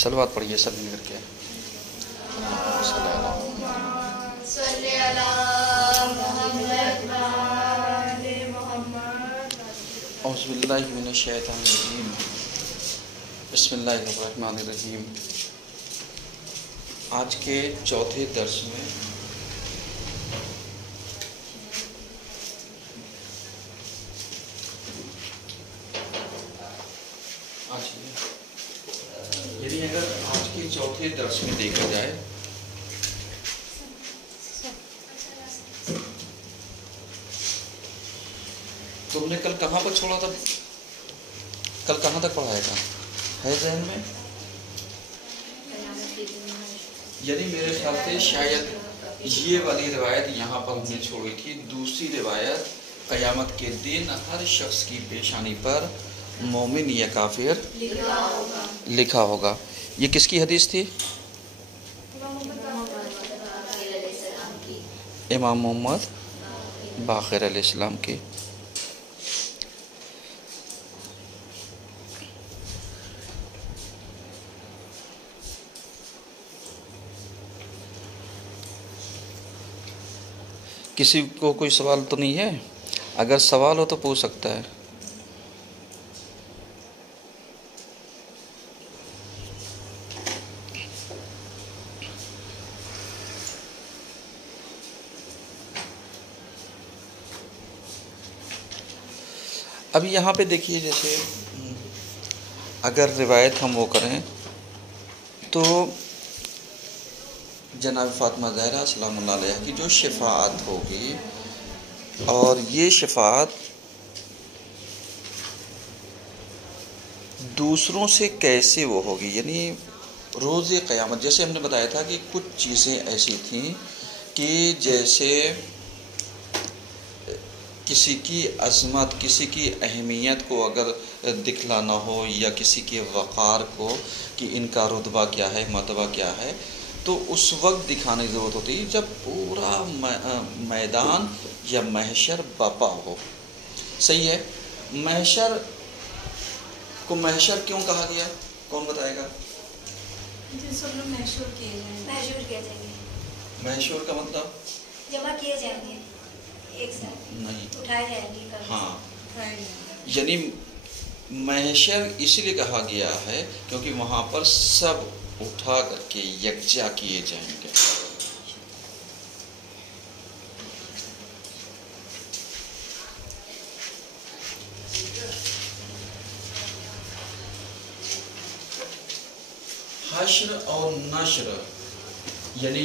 सलवात पढ़िए सब मिल करके। औज़ुबिल्लाहि मिनश्शैतानिर्रजीम। बिस्मिल्लाहिर्रहमानिर्रहीम। आज के चौथे दर्स में यदि अगर आज के चौथे दर्स में देखा जाए तुमने कल कहाँ पर छोड़ा था? कल कहाँ तक पढ़ाया था? है ज़हन में? यानी मेरे ख्याल से शायद ये वाली रिवायत यहाँ पर हमने छोड़ी थी। दूसरी रिवायत क़यामत के दिन हर शख्स की पेशानी पर मोमिन या काफिर लिखा होगा। ये किसकी हदीस थी? इमाम मोहम्मद बाक़िर अलैहिस्सलाम की। किसी को कोई सवाल तो नहीं है? अगर सवाल हो तो पूछ सकता है। अभी यहाँ पे देखिए, जैसे अगर रिवायत हम वो करें तो जनाब फ़ातिमा ज़हरा सलामुल्लाह अलैहा की जो शफ़ाअत होगी, और ये शफ़ाअत दूसरों से कैसे वो होगी, यानी रोज़ क़यामत। जैसे हमने बताया था कि कुछ चीज़ें ऐसी थीं कि जैसे किसी की अज़मत, किसी की अहमियत को अगर दिखलाना हो, या किसी के वक़ार को कि इनका रुतबा क्या है, मर्तबा क्या है, तो उस वक्त दिखाने की ज़रूरत होती है जब पूरा मैदान या महशर बपा हो। सही है? महशर को महशर क्यों कहा गया? कौन बताएगा? महशूर का मतलब जमा किए जाएंगे, एक साथ नहीं, उठाए जाएंगे। हाँ, यानी महशर इसलिए कहा गया है क्योंकि वहाँ पर सब उठा करके यकजा किए जाएंगे। हश्र और नश्र, यानी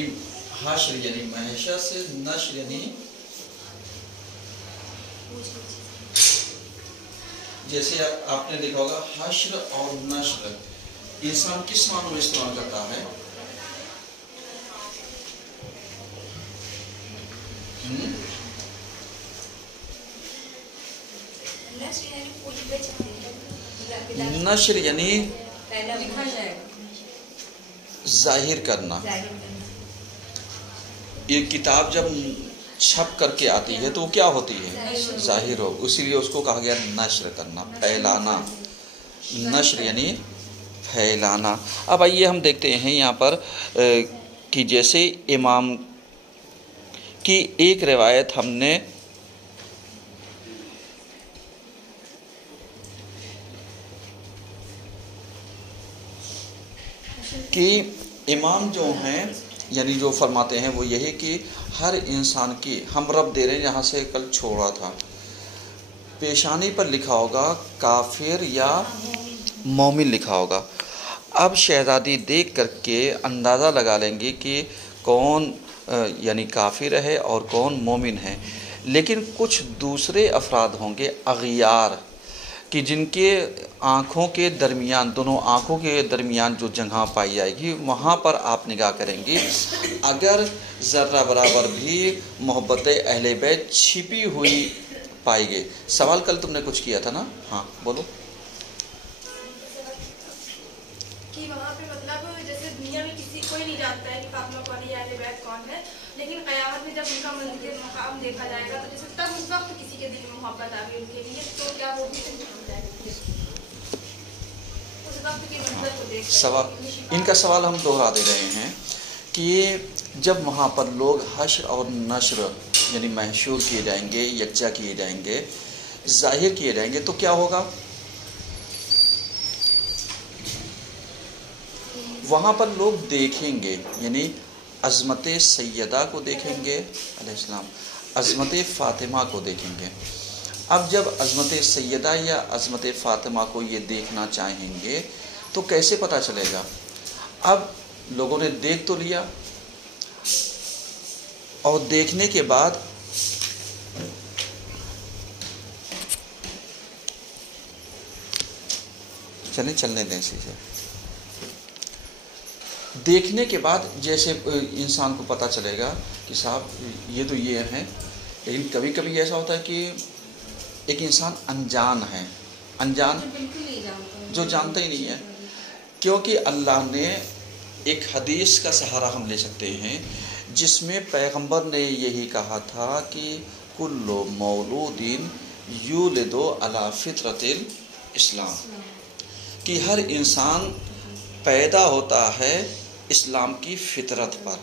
हश्र यानी महशर से, नश्र यानी जैसे आपने देखा होगा हश्र और नश्र इंसान किस मानों में इस्तेमाल करता है? नश्र यानी जाहिर करना। ये किताब जब छप करके आती है तो क्या होती है? जाहिर हो, इसीलिए उसको कहा गया नश्र करना, फैलाना। नश्र यानी फैलाना। अब आइए हम देखते हैं यहाँ पर कि जैसे इमाम की एक रिवायत हमने कि इमाम जो हैं, यानी जो फरमाते हैं वो यही कि हर इंसान की, हम रब दे रहे हैं, यहाँ से कल छोड़ा था, पेशानी पर लिखा होगा काफिर या मोमिन लिखा होगा। अब शहज़ादी देख करके अंदाज़ा लगा लेंगे कि कौन यानी काफिर है और कौन मोमिन है। लेकिन कुछ दूसरे अफराद होंगे अगियार, कि जिनके आँखों के दरमियान, दोनों आँखों के दरमियान जो जगह पाई जाएगी वहाँ पर आप निगाह करेंगे। अगर ज़र्रा बराबर भी मोहब्बत अहले बैत छिपी हुई पाई गई। सवाल कल तुमने कुछ किया था ना? हाँ बोलो। कि वहाँ पे मतलब जैसे दुनिया में किसी कोई नहीं जानता है कि फातिमा कौन है या अहले बैत कौन है, लेकिन क़यामत में जब उनका मंज़िल मकाम देखा जाएगा तो जैसे तब उस वक्त किसी के दिल में मोहब्बत आ गई उनके लिए, तो क्या वो भी वक्त के मंजर को देख सवाल, इनका सवाल हम दोहरा दे रहे हैं कि जब वहाँ पर लोग हश्र और नश्र यानी महशूर किए जाएंगे, यकजा किए जाएंगे, जाहिर किए जाएंगे, तो क्या होगा? वहाँ पर लोग देखेंगे, यानी अज़मत सैयदा को देखेंगे अलैहिस्सलाम, अज़मत फ़ातिमा को देखेंगे। अब जब अज़मत सैयदा या अज़मत फ़ातिमा को ये देखना चाहेंगे तो कैसे पता चलेगा? अब लोगों ने देख तो लिया और देखने के बाद चलने दें इसी से। देखने के बाद जैसे इंसान को पता चलेगा कि साहब ये तो ये हैं, लेकिन कभी कभी ऐसा होता है कि एक इंसान अनजान है, अनजान जो जानता ही नहीं है, क्योंकि अल्लाह ने एक हदीस का सहारा हम ले सकते हैं जिसमें पैगंबर ने यही कहा था कि कुल्लु मौलूदिन यूलिदु अला फित्रतिल इस्लाम, कि हर इंसान पैदा होता है इस्लाम की फितरत पर।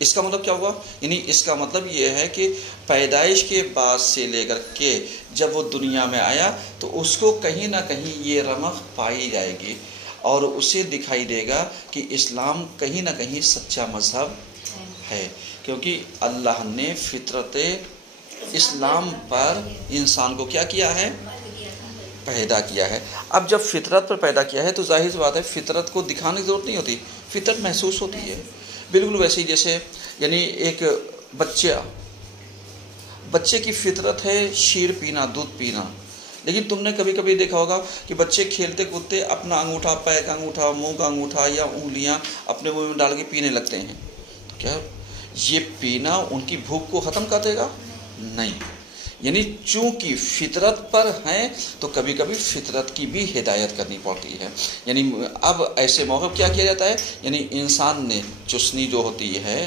इसका मतलब क्या हुआ? यानी इसका मतलब ये है कि पैदाइश के बाद से लेकर के जब वो दुनिया में आया तो उसको कहीं ना कहीं ये रमक पाई जाएगी और उसे दिखाई देगा कि इस्लाम कहीं ना कहीं सच्चा मज़हब है, क्योंकि अल्लाह ने फितरत इस्लाम पर इंसान को क्या किया है? पैदा किया है। अब जब फितरत पर पैदा किया है तो जाहिर सी बात है फितरत को दिखाने की ज़रूरत नहीं होती, फितरत महसूस होती है। बिल्कुल वैसे ही जैसे यानी एक बच्चे की फितरत है शीर पीना, दूध पीना, लेकिन तुमने कभी कभी देखा होगा कि बच्चे खेलते कूदते अपना अंगूठा, पैर का अंगूठा, मुंह का अंगूठा या उंगलियां अपने मुंह में डाल के पीने लगते हैं। तो क्या ये पीना उनकी भूख को ख़त्म कर देगा? नहीं। यानी चूंकि फितरत पर हैं तो कभी कभी फितरत की भी हिदायत करनी पड़ती है। यानी अब ऐसे मौके क्या किया जाता है, यानी इंसान ने चुस्नी जो होती है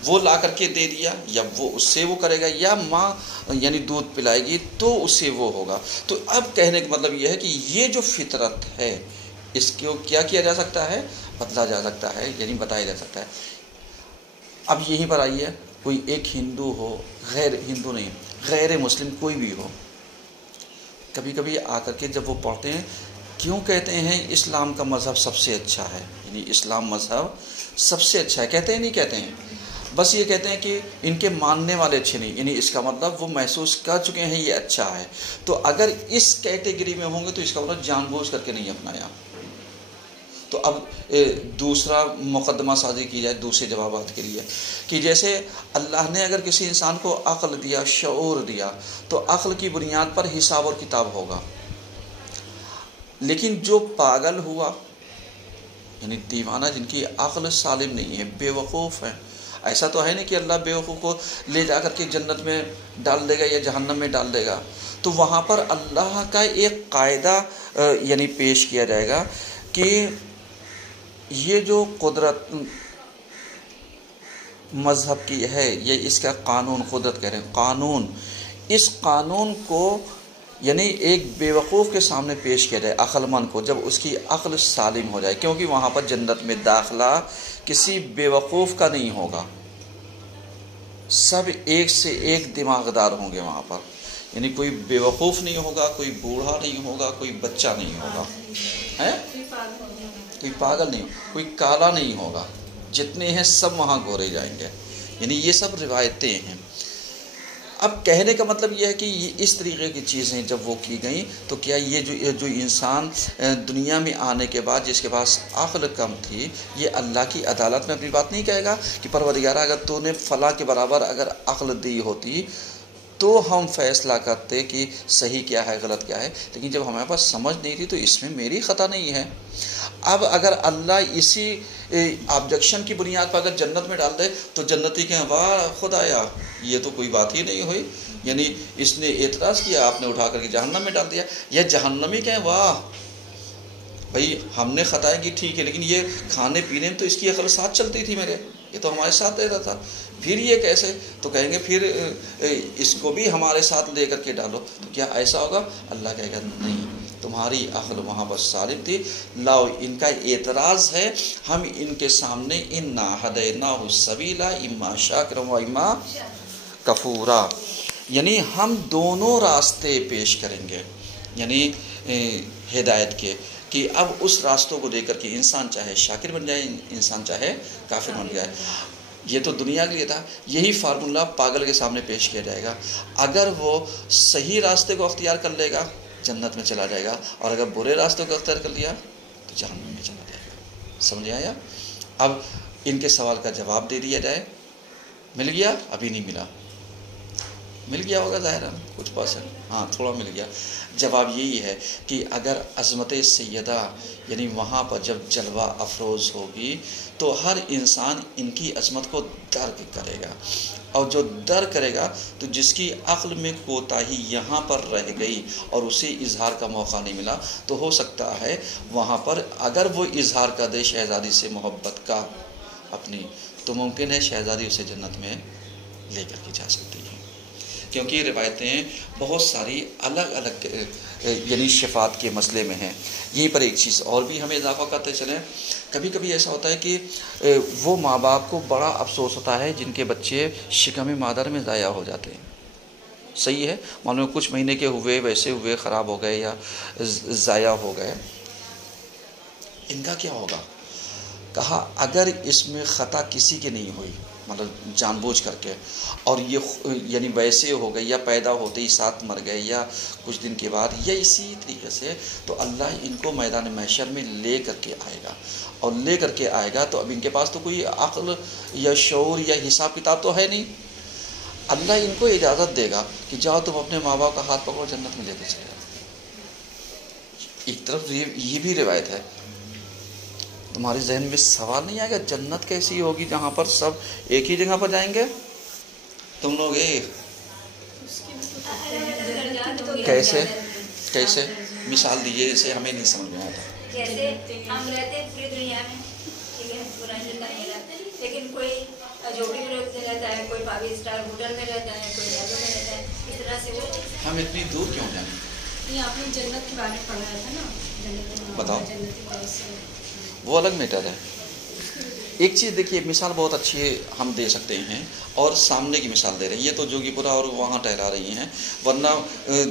वो ला करके दे दिया, या वो उससे वो करेगा, या माँ यानी दूध पिलाएगी तो उससे वो होगा। तो अब कहने का मतलब ये है कि ये जो फितरत है इसको क्या किया जा सकता है? बदला जा सकता है, यानी बताया जा सकता है। अब यहीं पर आइए, कोई एक हिंदू हो, गैर हिंदू नहीं, गैर मुस्लिम कोई भी हो, कभी कभी आकर के जब वो पढ़ते हैं क्यों कहते हैं इस्लाम का मज़हब सबसे अच्छा है, यानी इस्लाम मज़हब सबसे अच्छा है, कहते हैं नहीं कहते हैं, बस ये कहते हैं कि इनके मानने वाले अच्छे नहीं, यानी इसका मतलब वो महसूस कर चुके हैं ये अच्छा है। तो अगर इस कैटेगरी में होंगे तो इसका मतलब जानबूझ करके नहीं अपनाया। तो अब दूसरा मुकदमा साजी की जाए दूसरे जवाबात के लिए कि जैसे अल्लाह ने अगर किसी इंसान को अक्ल दिया, शऊर दिया, तो अक्ल की बुनियाद पर हिसाब और किताब होगा। लेकिन जो पागल हुआ, यानी दीवाना, जिनकी अक्ल सालिम नहीं है, बेवकूफ़ है, ऐसा तो है नहीं कि अल्लाह बेवकूफ़ को ले जा कर के जन्नत में डाल देगा या जहन्नम में डाल देगा। तो वहाँ पर अल्लाह का एक कायदा यानी पेश किया जाएगा कि ये जो कुदरत मज़हब की है, ये इसका कानून, कुदरत कह रहे हैं कानून, इस कानून को यानी एक बेवकूफ़ के सामने पेश किया जाए, अक्लमंद को, जब उसकी अक्ल सालिम हो जाए, क्योंकि वहाँ पर जन्नत में दाखिला किसी बेवकूफ़ का नहीं होगा, सब एक से एक दिमागदार होंगे वहाँ पर, यानी कोई बेवकूफ़ नहीं होगा, कोई बूढ़ा नहीं होगा, कोई बच्चा नहीं होगा, है कोई पागल नहीं, कोई काला नहीं होगा, जितने हैं सब वहाँ गोरे जाएंगे। यानी ये सब रिवायतें हैं। अब कहने का मतलब ये है कि ये इस तरीके की चीज़ें जब वो की गई तो क्या ये जो इंसान दुनिया में आने के बाद जिसके पास अक्ल कम थी, ये अल्लाह की अदालत में अपनी बात नहीं कहेगा कि परवरदिगारा अगर तूने फ़ला के बराबर अगर अक्ल दी होती तो हम फैसला करते कि सही क्या है गलत क्या है, लेकिन जब हमारे पास समझ नहीं थी तो इसमें मेरी ख़ता नहीं है। अब अगर अल्लाह इसी ऑब्जेक्शन की बुनियाद पर अगर जन्नत में डाल दे तो जन्नती कहें वाह खुदाया ये तो कोई बात ही नहीं हुई, यानी इसने एतराज़ किया, आपने उठा करके जहन्नम में डाल दिया, या जहन्नमी कहें वाह भाई हमने ख़ताएं की ठीक है, लेकिन ये खाने पीने में तो इसकी अकल साथ चलती थी मेरे, ये तो हमारे साथ रहता था, फिर ये कैसे? तो कहेंगे फिर इसको भी हमारे साथ लेकर के डालो, तो क्या ऐसा होगा? अल्लाह कहेगा नहीं, तुम्हारी अक्ल वहाँ पर सालिम थी। लाओ, इनका एतराज़ है, हम इनके सामने इन्ना हदैनाहु सबीला इम्मा शाकिरन व इम्मा कफूरा, यानी हम दोनों रास्ते पेश करेंगे, यानी हिदायत के, कि अब उस रास्तों को देकर के इंसान चाहे शाकिर बन जाए, इंसान चाहे काफिर बन जाए। ये तो दुनिया के लिए था। यही फार्मूला पागल के सामने पेश किया जाएगा। अगर वो सही रास्ते को अख्तियार कर लेगा जन्नत में चला जाएगा, और अगर बुरे रास्ते को अख्तियार कर लिया तो जहन्नम में चला जाएगा। समझ आया? अब इनके सवाल का जवाब दे दिया जाए। मिल गया? अभी नहीं मिला। मिल गया होगा ज़ाहिर कुछ परसेंट, हाँ थोड़ा मिल गया। जवाब यही है कि अगर अज़मत सैयदा यानी वहाँ पर जब जलवा अफरोज़ होगी तो हर इंसान इनकी अज़मत को दर्क करेगा, और जो दर्क करेगा तो जिसकी अक्ल में कोताही यहाँ पर रह गई और उसे इजहार का मौका नहीं मिला, तो हो सकता है वहाँ पर अगर वो इजहार कर दे शहज़ादी से मोहब्बत का अपनी, तो मुमकिन है शहज़ादी उसे जन्नत में लेकर के जा सकती है। क्योंकि रिवायतें बहुत सारी अलग अलग यानी शिफात के मसले में हैं। यहीं पर एक चीज़ और भी हमें इजाफा करते चलें, कभी कभी ऐसा होता है कि वो माँ बाप को बड़ा अफसोस होता है जिनके बच्चे शिकम मादर में ज़ाया हो जाते हैं। सही है, मानो कुछ महीने के हुए वैसे हुए, ख़राब हो गए या ज़ाया हो गए, इनका क्या होगा? कहा अगर इसमें ख़ता किसी की नहीं हुई, मतलब जानबूझ करके, और ये यानी वैसे हो गए या पैदा होते ही साथ मर गए या कुछ दिन के बाद या इसी तरीके से, तो अल्लाह इनको मैदान महशर में ले करके आएगा, और ले करके आएगा तो अब इनके पास तो कोई अक्ल या शऊर या हिसाब किताब तो है नहीं। अल्लाह इनको इजाज़त देगा कि जाओ तुम अपने माँ बाप का हाथ पकड़ो, जन्नत में लेके चले जाओ। एक तरफ ये भी रिवायत है। तुम्हारे जहन में सवाल नहीं आएगा जन्नत कैसी होगी जहाँ पर सब एक ही जगह पर जाएंगे? तुम लोग कैसे कैसे मिसाल दीजिए, इसे हमें नहीं समझ में आता। जैसे हम रहते पूरी दुनिया में, ठीक है, पूरा जिंदा नहीं रहते, लेकिन कोई झोपड़ी में रहता है, कोई 5 स्टार होटल में रहता है, कोई महलों में रहता है, इस तरह से वो। हम इतनी दूर क्यों जाएं? ये आपने जन्नत के बारे में पढ़ा था ना, बताओ। वो अलग मैटर है। एक चीज़ देखिए, मिसाल बहुत अच्छी हम दे सकते हैं, और सामने की मिसाल दे रहे हैं। ये तो जोगीपुरा और वहाँ टहला रही हैं, वरना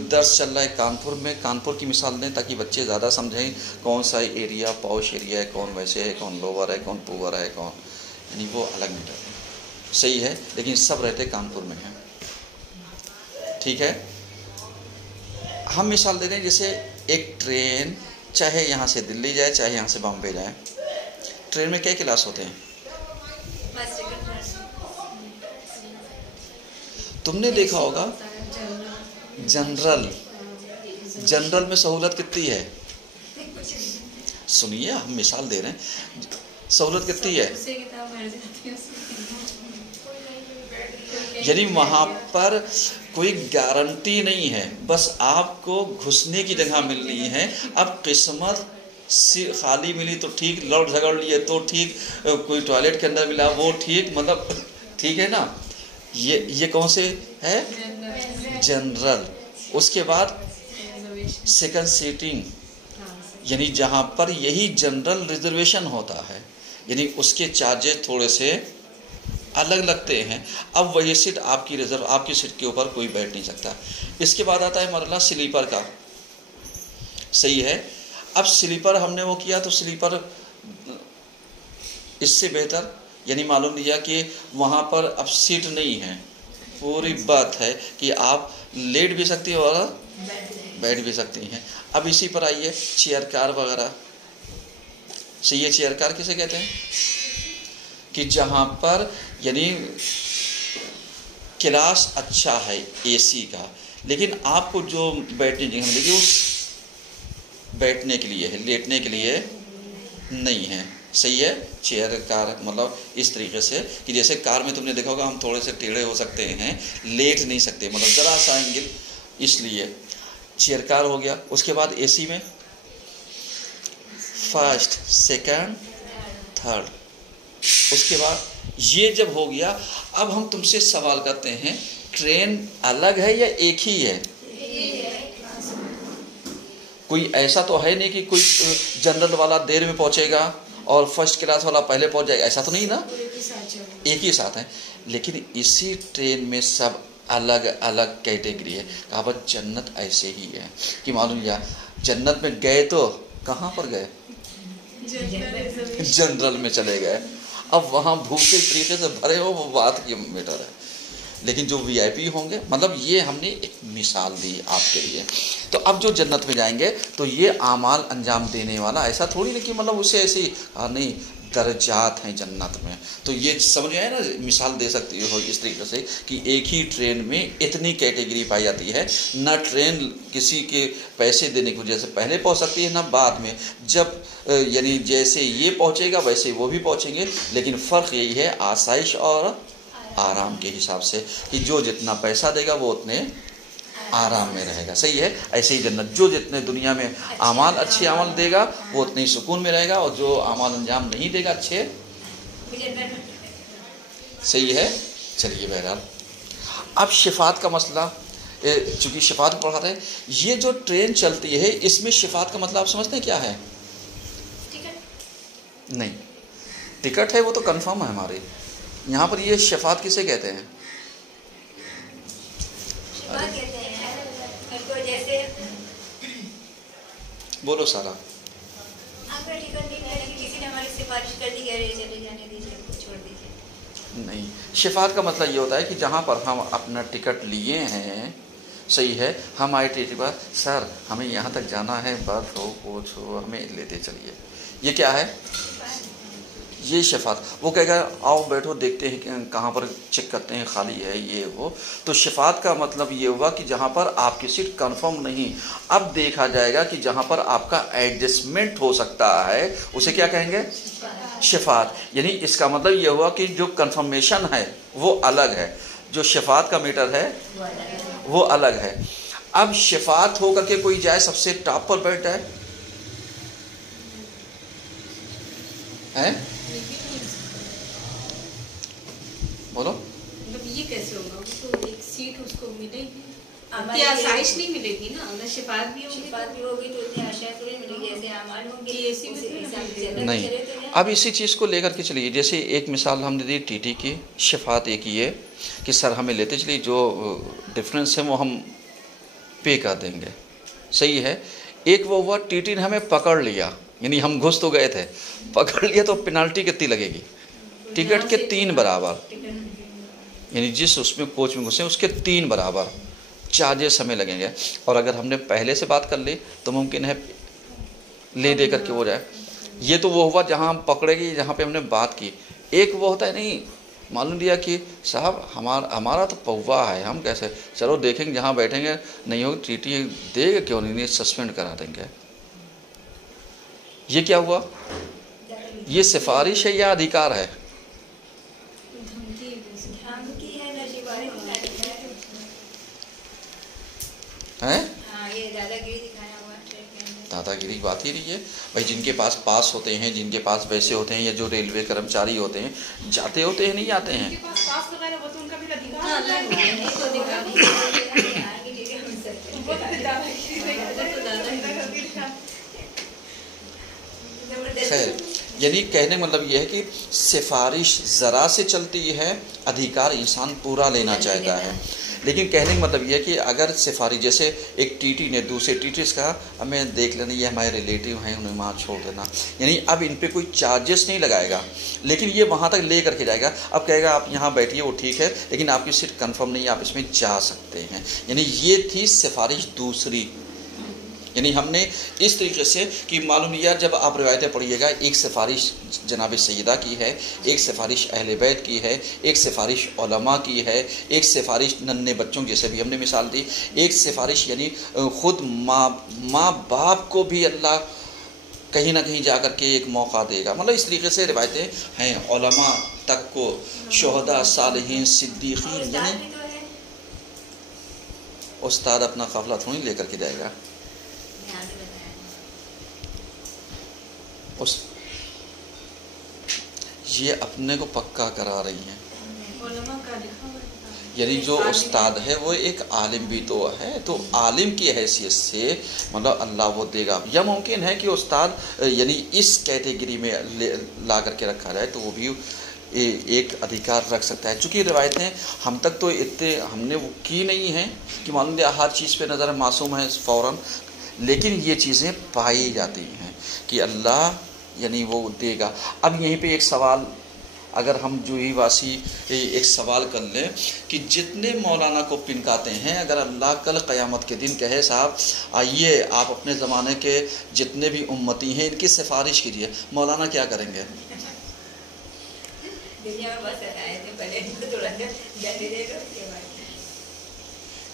दर्स चल रहा है कानपुर में, कानपुर की मिसाल दें ताकि बच्चे ज़्यादा समझें कौन सा एरिया पॉश एरिया है, कौन वैसे है, कौन लोअर है, कौन पुअर है, कौन, यानी वो अलग मैटर है। सही है, लेकिन सब रहते कानपुर में हैं। ठीक है, हम मिसाल दे रहे हैं जैसे एक ट्रेन, चाहे यहाँ से दिल्ली जाए चाहे यहाँ से बॉम्बे जाए, ट्रेन में क्या क्लास होते हैं? तुमने देखा होगा जनरल में सहूलत कितनी है? सुनिए, हम मिसाल दे रहे हैं, सहूलत कितनी है? यानी वहाँ पर कोई गारंटी नहीं है, बस आपको घुसने की जगह मिल रही है। अब किस्मत खाली मिली तो ठीक, लड़ झगड़ लिए तो ठीक, कोई टॉयलेट के अंदर मिला वो ठीक, मतलब ठीक है ना। ये कौन से है? जनरल। उसके बाद सेकंड सीटिंग, यानी जहाँ पर यही जनरल रिजर्वेशन होता है, यानी उसके चार्जेस थोड़े से अलग लगते हैं। अब वही सीट आपकी रिजर्व, आपकी सीट के ऊपर कोई बैठ नहीं सकता। इसके बाद आता है मरला स्लीपर का। सही है, अब स्लीपर हमने वो किया तो स्लीपर इससे बेहतर, यानी मालूम लिया कि वहाँ पर अब सीट नहीं है, पूरी बात है कि आप लेट भी सकती हैं और बैठ भी सकती हैं। अब इसी पर आइए चेयर कार वगैरह। सही है, चेयर कार किसे कहते हैं? कि जहाँ पर यानी क्लास अच्छा है एसी का, लेकिन आपको जो बैठने की जगह मिलेगी उस बैठने के लिए है, लेटने के लिए नहीं है। सही है, चेयर कार मतलब इस तरीके से कि जैसे कार में तुमने देखा होगा हम थोड़े से टेढ़े हो सकते हैं, लेट नहीं सकते, मतलब ज़रा सा एंगल, इसलिए चेयर कार हो गया। उसके बाद एसी में फर्स्ट, सेकंड, थर्ड। उसके बाद ये जब हो गया, अब हम तुमसे सवाल करते हैं ट्रेन अलग है या एक ही है? कोई ऐसा तो है नहीं कि कोई जनरल वाला देर में पहुंचेगा और फर्स्ट क्लास वाला पहले पहुंच जाएगा, ऐसा तो नहीं ना, एक ही साथ है। लेकिन इसी ट्रेन में सब अलग अलग कैटेगरी है। कहा जन्नत ऐसे ही है कि मालूम या जन्नत में गए तो कहाँ पर गए, जनरल में चले गए। अब वहाँ भूखे तरीके से भरे हो वो बात की मैटर है। लेकिन जो वीआईपी होंगे, मतलब ये हमने एक मिसाल दी आपके लिए। तो अब जो जन्नत में जाएंगे तो ये आमाल अंजाम देने वाला, ऐसा थोड़ी नहीं कि मतलब उसे ऐसी नहीं, दर्जात हैं जन्नत में। तो ये समझ आए ना, मिसाल दे सकती हो इस तरीके से कि एक ही ट्रेन में इतनी कैटेगरी पाई जाती है। न ट्रेन किसी के पैसे देने की वजह से पहले पहुंच सकती है, ना बाद में। जब यानी जैसे ये पहुंचेगा वैसे वो भी पहुंचेंगे, लेकिन फ़र्क यही है आसाइश और आराम के हिसाब से कि जो जितना पैसा देगा वो उतने आराम में रहेगा। सही है। ऐसे ही जन्नत, जो जितने दुनिया में आमाल अच्छे अमल देगा वो उतने ही सुकून में रहेगा, और जो आमाल अंजाम नहीं देगा अच्छे, सही है। चलिए बहरहाल अब शिफात का मसला, चूँकि शिफात को पढ़ाते हैं, ये जो ट्रेन चलती है इसमें शिफात का मतलब आप समझते हैं क्या है? नहीं, टिकट है वो तो कंफर्म है हमारी। यहाँ पर ये शिफात किसे कहते हैं? जैसे बोलो सारा। आपका टिकट नहीं मिला, किसी ने हमारी सिफारिश कर दी, कह रहे चले जाने दीजिए, छोड़ दीजिए। नहीं, शिफात का मतलब ये होता है कि जहाँ पर हम अपना टिकट लिए हैं, सही है, हम आए टी पर, सर हमें यहाँ तक जाना है, बर्फ हो कुछ हो हमें लेते चलिए, ये क्या है? ये शिफात। वो कहेगा आओ बैठो देखते हैं कि कहाँ पर चेक करते हैं खाली है ये वो। तो शिफात का मतलब ये हुआ कि जहाँ पर आपकी सीट कंफर्म नहीं, अब देखा जाएगा कि जहाँ पर आपका एडजस्टमेंट हो सकता है उसे क्या कहेंगे? शिफात। यानी इसका मतलब ये हुआ कि जो कंफर्मेशन है वो अलग है, जो शिफात का मीटर है वो अलग है। अब शिफात होकर के कोई जाए सबसे टॉप पर बैठ है, बोलो। मतलब ये कैसे होगा? वो तो एक सीट उसको मिलेगी, इतनी आसाइश नहीं मिलेगी ना। अगर शिफात भी होगी तो इतनी आसाइश थोड़ी मिलेगी, ऐसे आमाल होंगे ऐसी में नहीं। अब इसी चीज़ को लेकर के चलिए, जैसे एक मिसाल हमने दी टीटी की, शिफात एक ये कि सर हमें लेते चलिए, जो डिफरेंस है वो हम पे कर देंगे, सही है। एक वो हुआ टीटी ने हमें पकड़ लिया, यानी हम घुस तो गए थे, पकड़ लिया तो पेनाल्टी कितनी लगेगी? टिकट के 3 बराबर, यानी जिस उसमें कोच में घुसे उसके 3 बराबर चार्जेस हमें लगेंगे। और अगर हमने पहले से बात कर ली तो मुमकिन है ले दे करके हो जाए। ये तो वो हुआ जहाँ हम पकड़ेगी, जहाँ पे हमने बात की। एक वो होता है नहीं, मालूम दिया कि साहब हमारा तो पौवा है, हम कैसे, चलो देखेंगे जहाँ बैठेंगे, नहीं होगी टीटी देगा क्यों नहीं, सस्पेंड करा देंगे। ये क्या हुआ? ये सिफारिश है या अधिकार है? हैं? ये दादागिरी दिखाया हुआ है। दादागिरी की बात ही नहीं है भाई। जिनके पास पास होते हैं, जिनके पास पैसे होते हैं, या जो रेलवे कर्मचारी होते हैं, जाते होते हैं नहीं जाते हैं। जिनके पास पास वगैरह वो तो उनका भी अधिकार हाँ, अलग है, ये तो अधिकार नहीं है। खैर, यानी कहने का मतलब यह है कि सिफारिश ज़रा से चलती है, अधिकार इंसान पूरा लेना चाहता है। लेकिन कहने का मतलब यह है कि अगर सिफारिश, जैसे एक टीटी ने दूसरे टीटी से कहा हमें देख लेना, ये हमारे रिलेटिव हैं, उन्हें वहाँ छोड़ देना, यानी अब इन पे कोई चार्जेस नहीं लगाएगा, लेकिन ये वहाँ तक ले करके जाएगा। अब कहेगा आप यहाँ बैठिए, वो ठीक है, लेकिन आपकी सीट कंफर्म नहीं है, आप इसमें जा सकते हैं। यानी ये थी सिफारिश दूसरी। यानी हमने इस तरीके से कि मालूम यार, जब आप रिवायतें पढ़िएगा, एक सिफारिश जनाब सैयदा की है, एक सिफारिश अहले बैत की है, एक सिफारिश उलमा की है, एक सिफारिश नन्हे बच्चों जैसे भी हमने मिसाल दी, एक सिफारिश यानी ख़ुद माँ बाप को भी अल्लाह कहीं ना कहीं जा कर के एक मौका देगा। मतलब इस तरीके से रिवायतें हैं, उलमा तक को, शुहदा, सालिहीन, सिद्दीकीन। यानी उस्ताद अपना काफिला थोड़ी लेकर के जाएगा, उस ये अपने को पक्का करा रही हैं। यानी जो उस्ताद है वो एक आलिम भी तो है, तो आलिम की हैसियत से मतलब अल्लाह वो देगा। यह मुमकिन है कि उस्ताद यानी इस कैटेगरी में ला करके रखा जाए तो वो भी एक अधिकार रख सकता है। चूँकि रिवायतें हम तक तो इतने हमने वो की नहीं हैं कि मालूम लिया हर चीज़ पे नज़र मासूम है फ़ौरन, लेकिन ये चीज़ें पाई जाती हैं कि अल्लाह यानी वो देगा। अब यहीं पे एक सवाल, अगर हम जूही वासी एक सवाल कर लें कि जितने मौलाना को पिनकाते हैं, अगर अल्लाह कल क़यामत के दिन कहे साहब आइए आप अपने ज़माने के जितने भी उम्मती हैं इनकी सिफारिश कीजिए, मौलाना क्या करेंगे? दुनिया में बस आए थे पहले थोड़ा जल्दी दे दो उसके बाद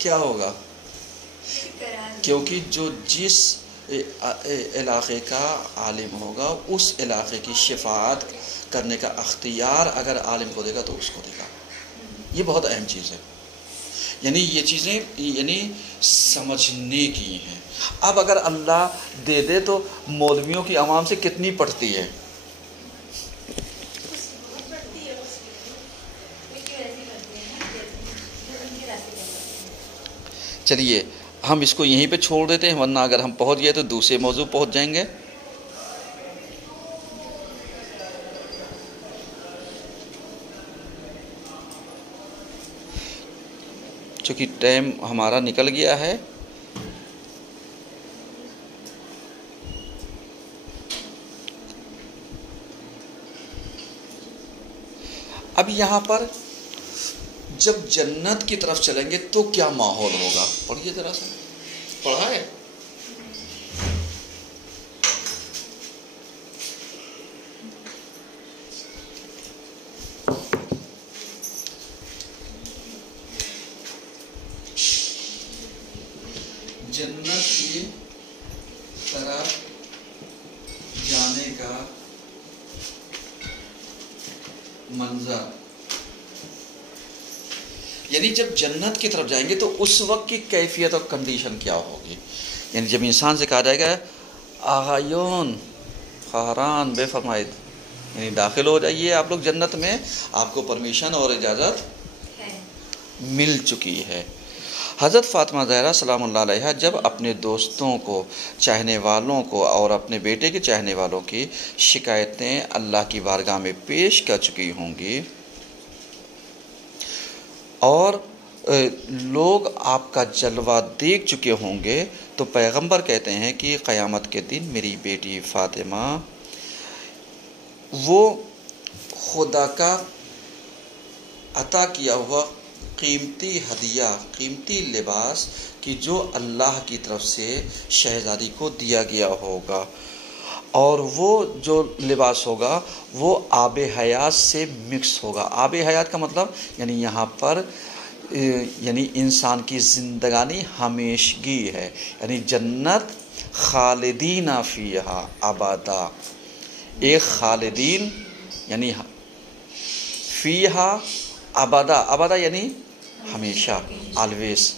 क्या होगा? क्योंकि जो जिस इलाक़े का आलिम होगा उस इलाक़े की शिफाअत करने का अख्तियार अगर आलिम को देगा तो उसको देगा। ये बहुत अहम चीज़ है, यानी ये चीज़ें यानी समझने की हैं। अब अगर अल्लाह दे दे तो मौलवियों की आवाम से कितनी पड़ती है? चलिए हम इसको यहीं पे छोड़ देते हैं, वरना अगर हम पहुंच गए तो दूसरे मौजू पहुंच जाएंगे। चूँकि टाइम हमारा निकल गया है, अब यहाँ पर जब जन्नत की तरफ चलेंगे तो क्या माहौल होगा? पढ़िए जरा सा, पढ़ा है? जन्नत की तरफ जाने का मंजर, यानी जब जन्नत की तरफ जाएंगे तो उस वक्त की कैफियत और कंडीशन क्या होगी। यानी जब इंसान से कहा जाएगा आगायून ख़हरान बेफरमाइद, यानी दाखिल हो जाइए आप लोग जन्नत में, आपको परमिशन और इजाज़त मिल चुकी है। हज़रत फ़ातिमा ज़हरा सलामुल्लाह अलैहा जब अपने दोस्तों को, चाहने वालों को और अपने बेटे के चाहने वालों की शिकायतें अल्लाह की बारगाह में पेश कर चुकी होंगी और लोग आपका जलवा देख चुके होंगे, तो पैगंबर कहते हैं कि क़यामत के दिन मेरी बेटी फ़ातिमा वो खुदा का अता किया हुआ कीमती हदिया, कीमती लिबास कि जो अल्लाह की तरफ से शहज़ादी को दिया गया होगा, और वो जो लिबास होगा वो आब हयात से मिक्स होगा। आब हयात का मतलब यानी यहाँ पर यानी इंसान की ज़िंदगानी हमेशगी है, यानी जन्नत खालिदीना फ़ीहा अबादा, एक खालिदीन यानी फ़ीहा अबादा, अबादा यानी हमेशा, ऑलवेज,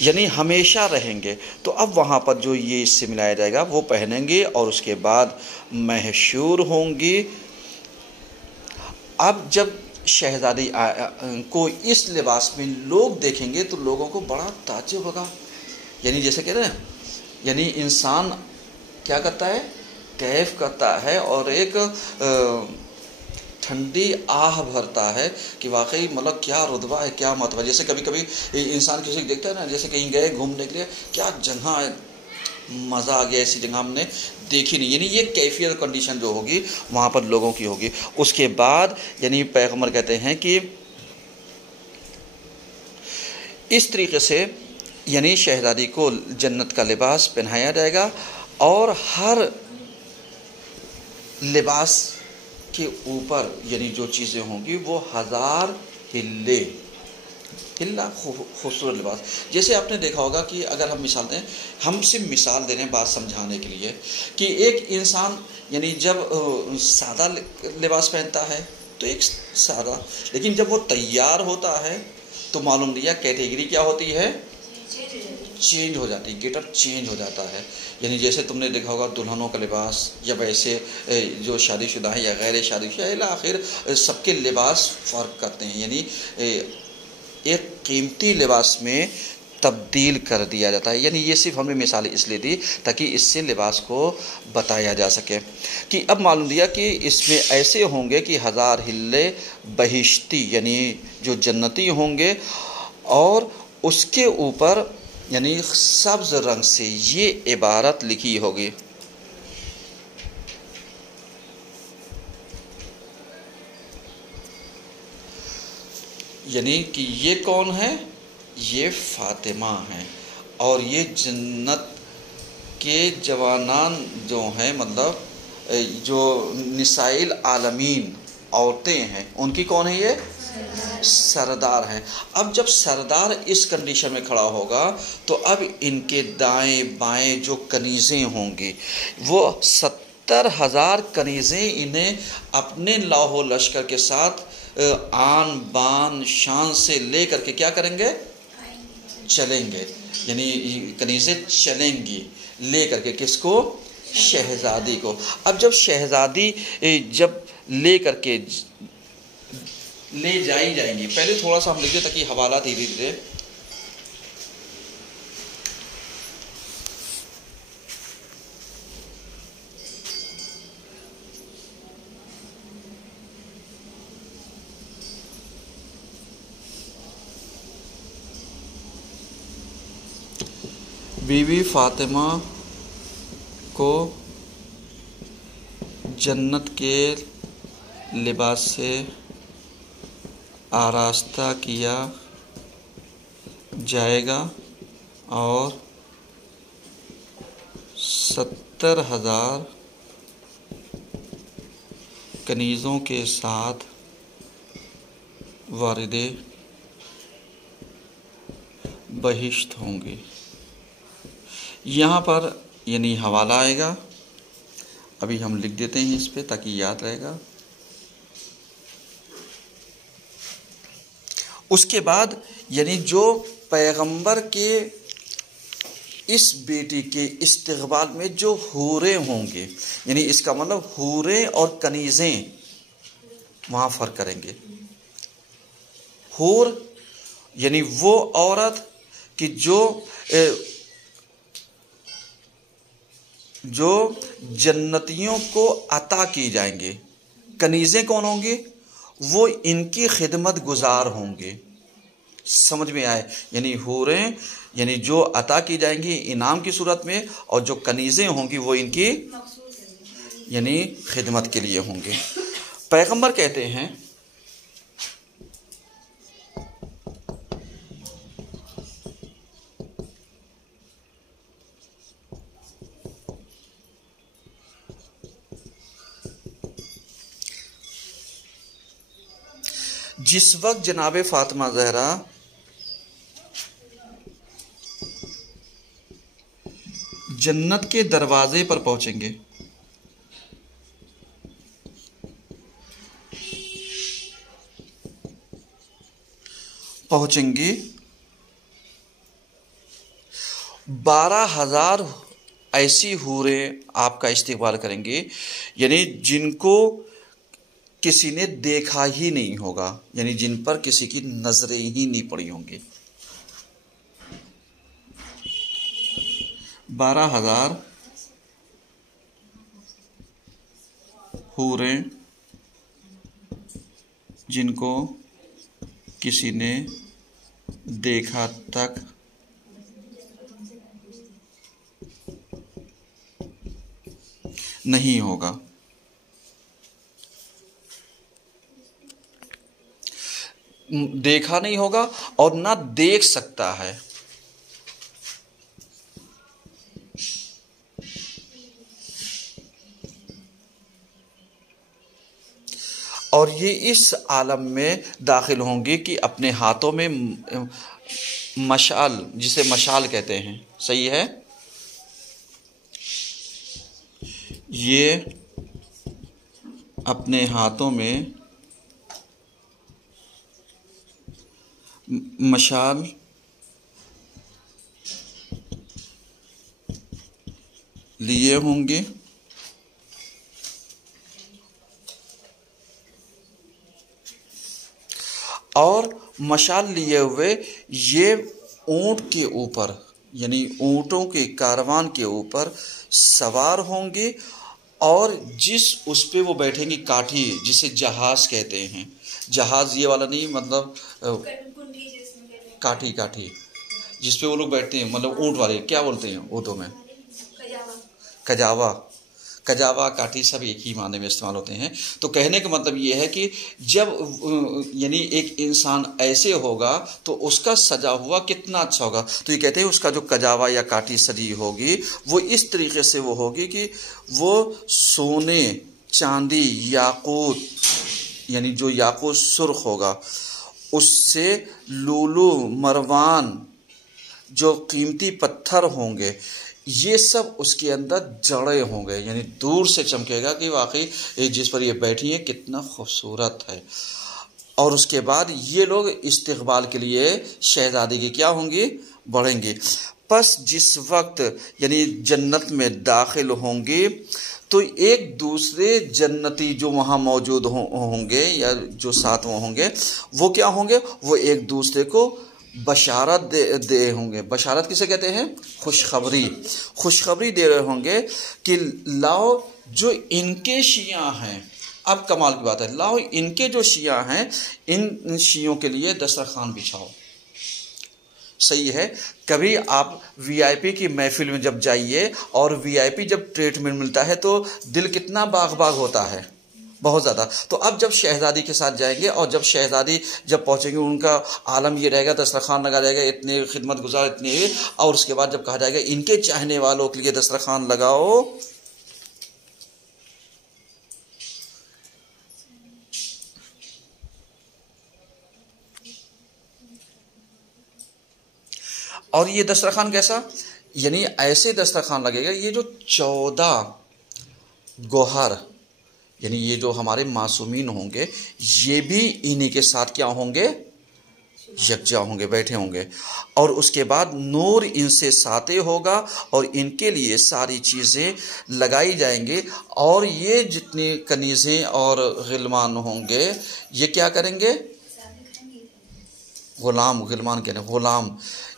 यानी हमेशा रहेंगे। तो अब वहाँ पर जो ये इससे मिलाया जाएगा वो पहनेंगे और उसके बाद महशूर होंगी। अब जब शहज़ादी को इस लिबास में लोग देखेंगे तो लोगों को बड़ा ताज्जुब होगा, यानी जैसे कहते हैं यानी इंसान क्या करता है, कैफ करता है और एक ठंडी आह भरता है कि वाकई मतलब क्या रुतबा है, क्या मतबा। जैसे कभी कभी इंसान किसी को देखता है ना, जैसे कहीं गए घूमने के लिए, क्या जगह है, मज़ा आ गया, ऐसी जगह हमने देखी नहीं, यानी ये कैफियत कंडीशन जो होगी वहाँ पर लोगों की होगी। उसके बाद यानी पैगंबर कहते हैं कि इस तरीके से यानी शहज़ादी को जन्नत का लिबास पहनाया जाएगा और हर लिबास के ऊपर यानी जो चीज़ें होंगी वो 1000 हिल्ला खूबसूरत लिबास। जैसे आपने देखा होगा कि अगर हम मिसाल दें, हम सिर्फ मिसाल दे रहे हैं बात समझाने के लिए, कि एक इंसान यानी जब सादा लिबास पहनता है तो एक सादा, लेकिन जब वो तैयार होता है तो मालूम लिया कैटेगरी क्या होती है, चेंज हो जाती है, गेटअप चेंज हो जाता है। यानी जैसे तुमने देखा होगा दुल्हनों का लिबास या वैसे जो शादीशुदा है या गैर शादीशुदा है, आखिर सबके लिबास फ़र्क करते हैं। यानी एक कीमती लिबास में तब्दील कर दिया जाता है। यानी ये सिर्फ हमने मिसाल इसलिए दी ताकि इससे लिबास को बताया जा सके कि अब मालूम दिया कि इसमें ऐसे होंगे कि 1000 हिल्ले बहिश्ती यानी जो जन्नती होंगे, और उसके ऊपर यानी सब्ज रंग से ये इबारत लिखी होगी, यानी कि ये कौन है, ये फातिमा हैं, और ये जन्नत के जवानान जो हैं, मतलब जो निसाइल आलमीन औरतें हैं, उनकी कौन है, ये सरदार हैं। अब जब सरदार इस कंडीशन में खड़ा होगा तो अब इनके दाएं बाएं जो कनीज़ें होंगी वो 70,000 कनीज़ें इन्हें अपने लाहो लश्कर के साथ आन बान शान से ले करके क्या करेंगे, चलेंगे। यानी कनीज़ें चलेंगी ले करके किसको, शहजादी को। अब जब शहजादी जब ले करके ले जाई जाएंगी, पहले थोड़ा सा हम लिख दें ताकि हवाला धीरे धीरे, बीवी फातिमा को जन्नत के लिबास से आरास्ता किया जाएगा और 70,000 कनीज़ों के साथ वारिदे बहिश्त होंगे। यहाँ पर यानी हवाला आएगा, अभी हम लिख देते हैं इस पे ताकि याद रहेगा। उसके बाद यानी जो पैगंबर के इस बेटी के इस्तक़बाल में जो हूरें होंगे, यानी इसका मतलब हूरें और कनीज़ें वहाँ फ़र्क करेंगे। हूर यानी वो औरत कि जो जन्नतियों को अता की जाएंगे। कनीज़ें कौन होंगी, वो इनकी खिदमत गुजार होंगे। समझ में आए, यानी हूरें यानी जो अता की जाएंगी इनाम की सूरत में, और जो कनीज़ें होंगी वो इनकी यानी खिदमत के लिए होंगे। पैगंबर कहते हैं जिस वक्त जनाब फातिमा ज़हरा जन्नत के दरवाजे पर पहुंचेंगे, पहुंचेंगी 12,000 ऐसी हूरें आपका इस्तकबाल करेंगी, यानी जिनको किसी ने देखा ही नहीं होगा, यानी जिन पर किसी की नजरें ही नहीं पड़ी होंगी। 12,000 हूरें जिनको किसी ने देखा तक नहीं होगा। देखा नहीं होगा और ना देख सकता है। और ये इस आलम में दाखिल होंगी कि अपने हाथों में मशाल, जिसे मशाल कहते हैं, सही है, ये अपने हाथों में मशाल लिए होंगे और मशाल लिए हुए ये ऊँट के ऊपर यानी ऊँटों के कारवान के ऊपर सवार होंगे और जिस उस पे वो बैठेंगे काठी, जिसे जहाज कहते हैं। जहाज ये वाला नहीं, मतलब काठी काठी जिस पे वो लोग बैठते हैं, मतलब ऊँट वाले क्या बोलते हैं उर्दू में? कजावा। कजावा काठी सब एक ही माने में इस्तेमाल होते हैं। तो कहने का मतलब ये है कि जब यानी एक इंसान ऐसे होगा तो उसका सजा हुआ कितना अच्छा होगा। तो ये कहते हैं उसका जो कजावा या काठी सजी होगी वो इस तरीके से वो होगी कि वो सोने, चांदी, याकूत यानी जो याकूत सुर्ख होगा उससे, लूलू, मरवान जो कीमती पत्थर होंगे ये सब उसके अंदर जड़े होंगे, यानी दूर से चमकेगा कि वाकई जिस पर ये बैठी है कितना खूबसूरत है। और उसके बाद ये लोग इस्तकबाल के लिए शहजादी की क्या होंगी? बढ़ेंगे। बस जिस वक्त यानी जन्नत में दाखिल होंगे तो एक दूसरे जन्नती जो वहाँ मौजूद होंगे या जो साथ में होंगे वो क्या होंगे? वो एक दूसरे को बशारत दे होंगे। बशारत किसे कहते हैं? खुशखबरी। खुशखबरी दे रहे होंगे कि लाओ जो इनके शिया हैं, अब कमाल की बात है, लाओ इनके जो शिया हैं इन शियों के लिए दस्तरखान बिछाओ। सही है। कभी आप वीआईपी की महफिल में जब जाइए और वीआईपी जब ट्रीटमेंट मिलता है तो दिल कितना बाग बाग होता है, बहुत ज़्यादा। तो अब जब शहजादी के साथ जाएंगे और जब शहजादी जब पहुंचेंगे उनका आलम ये रहेगा, दस्तरखान लगा रहेगा, इतने खिदमत गुजार इतने, और उसके बाद जब कहा जाएगा इनके चाहने वालों के लिए दस्तरखान लगाओ, और ये दस्तरखान कैसा? यानी ऐसे दस्तरखान लगेगा ये जो 14 गोहर यानी ये जो हमारे मासूमीन होंगे ये भी इन्हीं के साथ क्या होंगे? यकजा होंगे, बैठे होंगे। और उसके बाद नूर इनसे साते होगा और इनके लिए सारी चीज़ें लगाई जाएंगी। और ये जितनी कनीज़ें और गिलमान होंगे ये क्या करेंगे? गुलाम, गिलमान कहने गुलाम,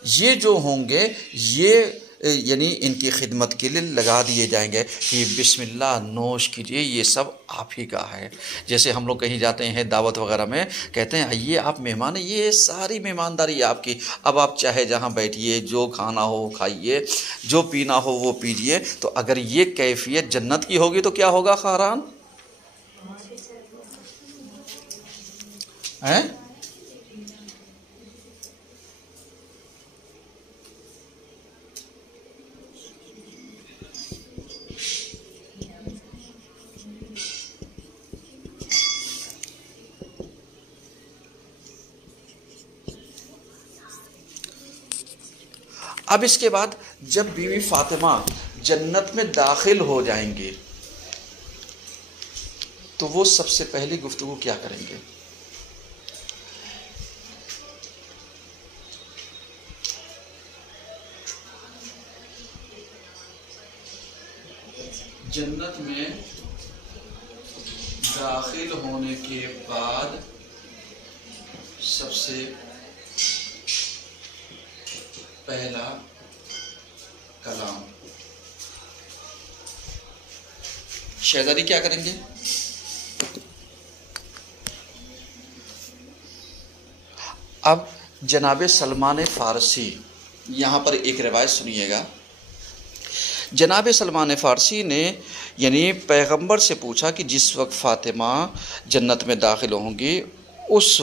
ये जो होंगे ये यानी इनकी खिदमत के लिए लगा दिए जाएंगे कि बिस्मिल्लाह नोश कीजिए, ये सब आप ही का है। जैसे हम लोग कहीं जाते हैं दावत वगैरह में, कहते हैं आइए आप मेहमान हैं, ये सारी मेहमानदारी आपकी, अब आप चाहे जहाँ बैठिए, जो खाना हो खाइए, जो पीना हो वो पीजिए। तो अगर ये कैफियत जन्नत की होगी तो क्या होगा खारान? हैं? अब इसके बाद जब बीवी फातिमा जन्नत में दाखिल हो जाएंगे तो वो सबसे पहली गुफ्तगू क्या करेंगे? जन्नत में दाखिल होने के बाद सबसे पहला कलाम शहजादी क्या करेंगे? अब जनाब सलमान फ़ारसी, यहाँ पर एक रिवायत सुनिएगा। जनाब सलमान फ़ारसी ने यानी पैगंबर से पूछा कि जिस वक्त फ़ातिमा जन्नत में दाखिल होंगी उस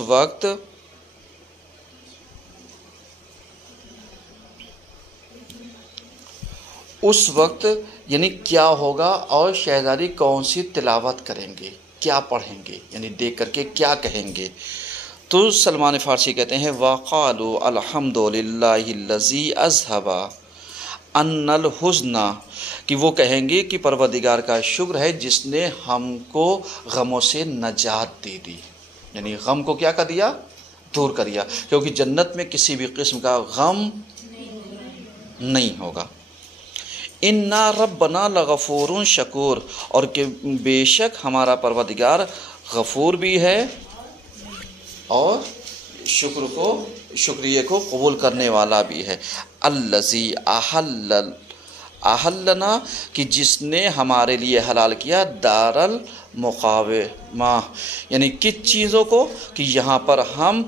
वक्त यानी क्या होगा और शहजादी कौन सी तिलावत करेंगे, क्या पढ़ेंगे, यानी देख करके क्या कहेंगे। तो सलमान फ़ारसी कहते हैं वक़ालू अल्हम्दुलिल्लाहिल्लज़ी अज़हबा अन्नल हुज़्ना, कि वो कहेंगे कि परवरदिगार का शुक्र है जिसने हमको गमों से नजात दे दी, यानी गम को क्या कर दिया? दूर कर दिया, क्योंकि जन्नत में किसी भी किस्म का गम नहीं होगा। इन्ना रब्बना लगफूरुन शकूर, और कि बेशक हमारा परवरदिगार गफूर भी है और शुक्रिया को कबूल करने वाला भी है। अल्लज़ी अहल्लना कि जिसने हमारे लिए हलाल किया दारल मुकावमा यानी किस चीज़ों को कि यहाँ पर हम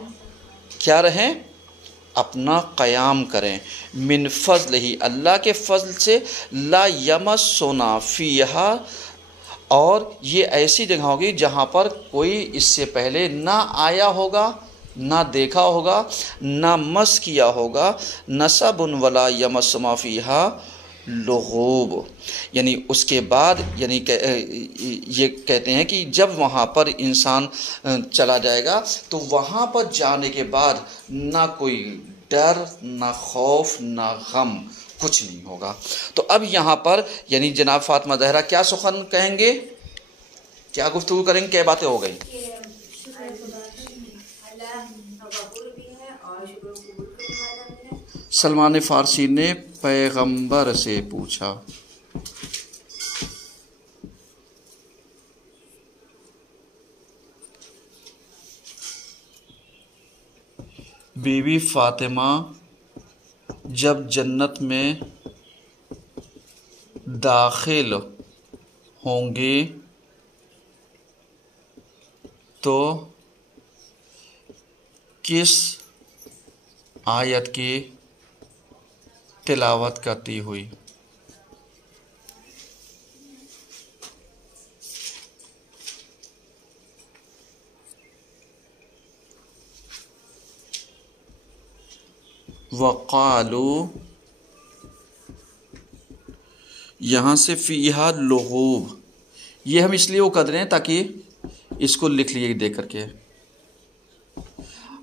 क्या रहें, अपना क़याम करें। मिन फ़ज़ल ही अल्लाह के फ़ज़ल से, ला यमस्सुना फ़ीहा और ये ऐसी जगह होगी जहाँ पर कोई इससे पहले ना आया होगा, ना देखा होगा, ना मस किया होगा। नसबुन वला यमस्सुमा फ़ीहा लुगूब यानी उसके बाद यानी ये कहते हैं कि जब वहाँ पर इंसान चला जाएगा तो वहाँ पर जाने के बाद ना कोई डर, ना खौफ, ना गम, कुछ नहीं होगा। तो अब यहाँ पर यानी जनाब फातिमा ज़हरा क्या सुखन कहेंगे, क्या गुफ्तगू करेंगे, क्या बातें हो गई? सलमान फ़ारसी ने पैगंबर से पूछा, बीवी फातिमा जब जन्नत में दाखिल होंगी तो किस आयत की तिलावत करती हुई? वक़ालू यहाँ से फ़ीहा लुगूब ये हम इसलिए वो कर रहे हैं ताकि इसको लिख लिए देख करके।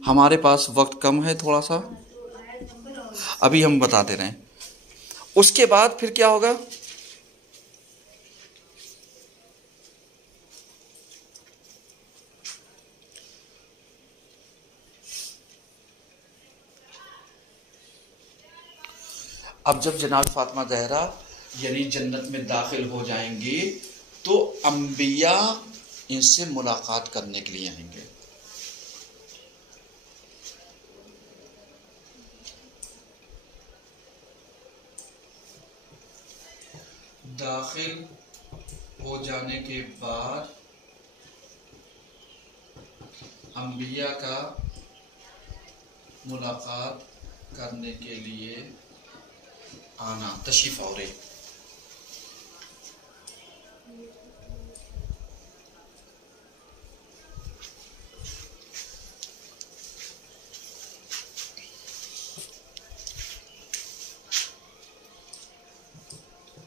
हमारे पास वक्त कम है थोड़ा सा, अभी हम बता दे रहे हैं। उसके बाद फिर क्या होगा? अब जब जनाब फातिमा ज़हरा यानी जन्नत में दाखिल हो जाएंगी तो अंबिया इनसे मुलाकात करने के लिए आएंगे। दाखिल हो जाने के बाद अंबिया का मुलाकात करने के लिए आना, तशरीफ आवरे।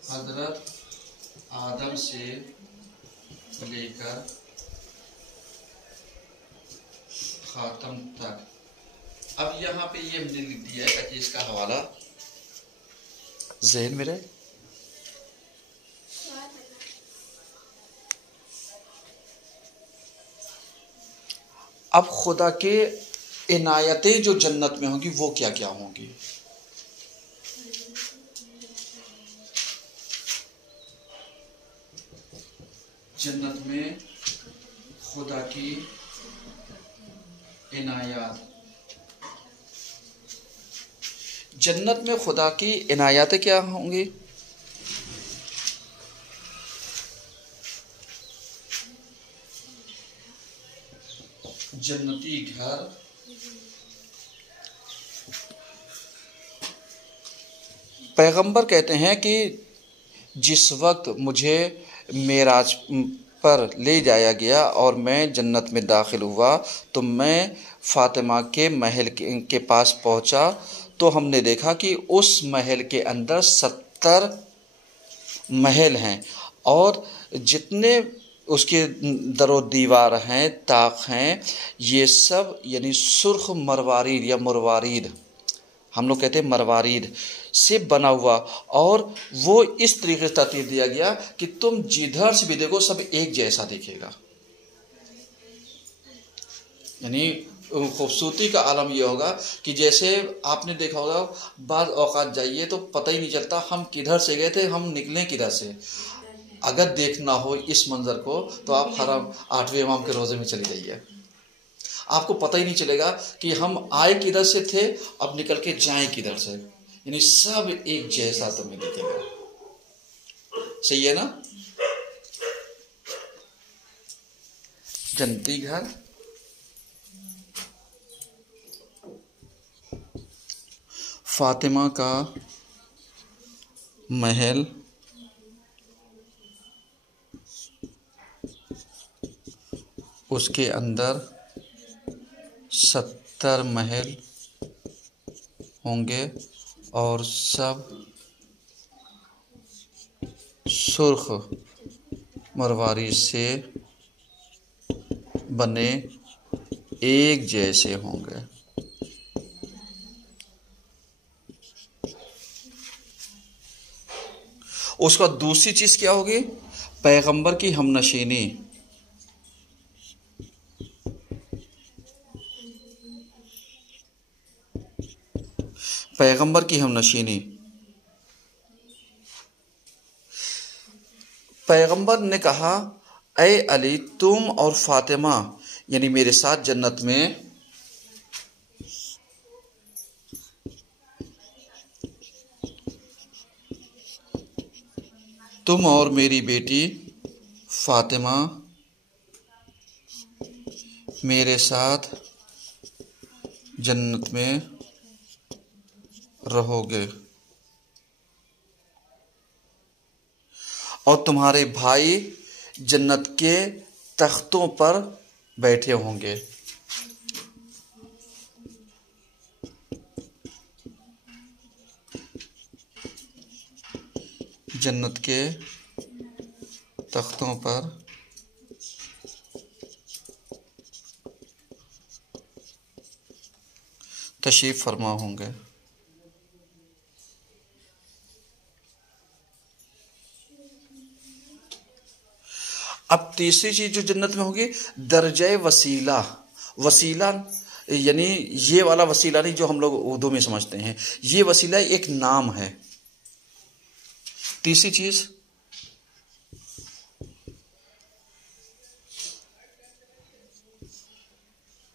हजरत आदम से लेकर खातम तक। अब यहाँ पे ये हमने लिख दिया है ताकि इसका हवाला ज़हन में रहे। अब खुदा के इनायतें जो जन्नत में होंगी वो क्या क्या होंगी? जन्नत में खुदा की इनायत, जन्नत में खुदा की इनायतें क्या होंगी? जन्नती घर, पैगंबर कहते हैं कि जिस वक्त मुझे मेराज पर ले जाया गया और मैं जन्नत में दाखिल हुआ तो मैं फातिमा के महल के पास पहुंचा तो हमने देखा कि उस महल के अंदर 70 महल हैं और जितने उसके दरो दीवार हैं, ताक हैं, ये सब यानी सुर्ख मरवारीद या मरवारीद, हम लोग कहते हैं मरवारीद से बना हुआ। और वो इस तरीके से तरतीब दिया गया कि तुम जिधर से भी देखो सब एक जैसा दिखेगा। यानी खूबसूरती का आलम यह होगा कि जैसे आपने देखा होगा बाद औकात जाइए तो पता ही नहीं चलता हम किधर से गए थे, हम निकले किधर से। अगर देखना हो इस मंजर को तो आप हरम 8वें इमाम के रोज़े में चले जाइए। आपको पता ही नहीं चलेगा कि हम आए किधर से थे, अब निकल के जाए किधर से, यानी सब एक जैसा तुम्हें दिखेगा। सही है ना? जन्नती घर, फातिमा का महल, उसके अंदर 70 महल होंगे और सब सुर्ख मरवारी से बने एक जैसे होंगे। उसका दूसरी चीज क्या होगी? पैगंबर की हमनशीनी, पैगंबर की हमनशीनी। पैगंबर ने कहा, ऐ अली, तुम और फातिमा यानी मेरे साथ जन्नत में तुम और मेरी बेटी फातिमा मेरे साथ जन्नत में रहोगे और तुम्हारे भाई जन्नत के तख्तों पर बैठे होंगे। जन्नत के तख्तों पर तशरीफ फरमा होंगे। अब तीसरी चीज जो जन्नत में होगी, दर्जे वसीला। वसीला यानी ये वाला वसीला नहीं जो हम लोग उर्दू में समझते हैं, ये वसीला एक नाम है। तीसरी चीज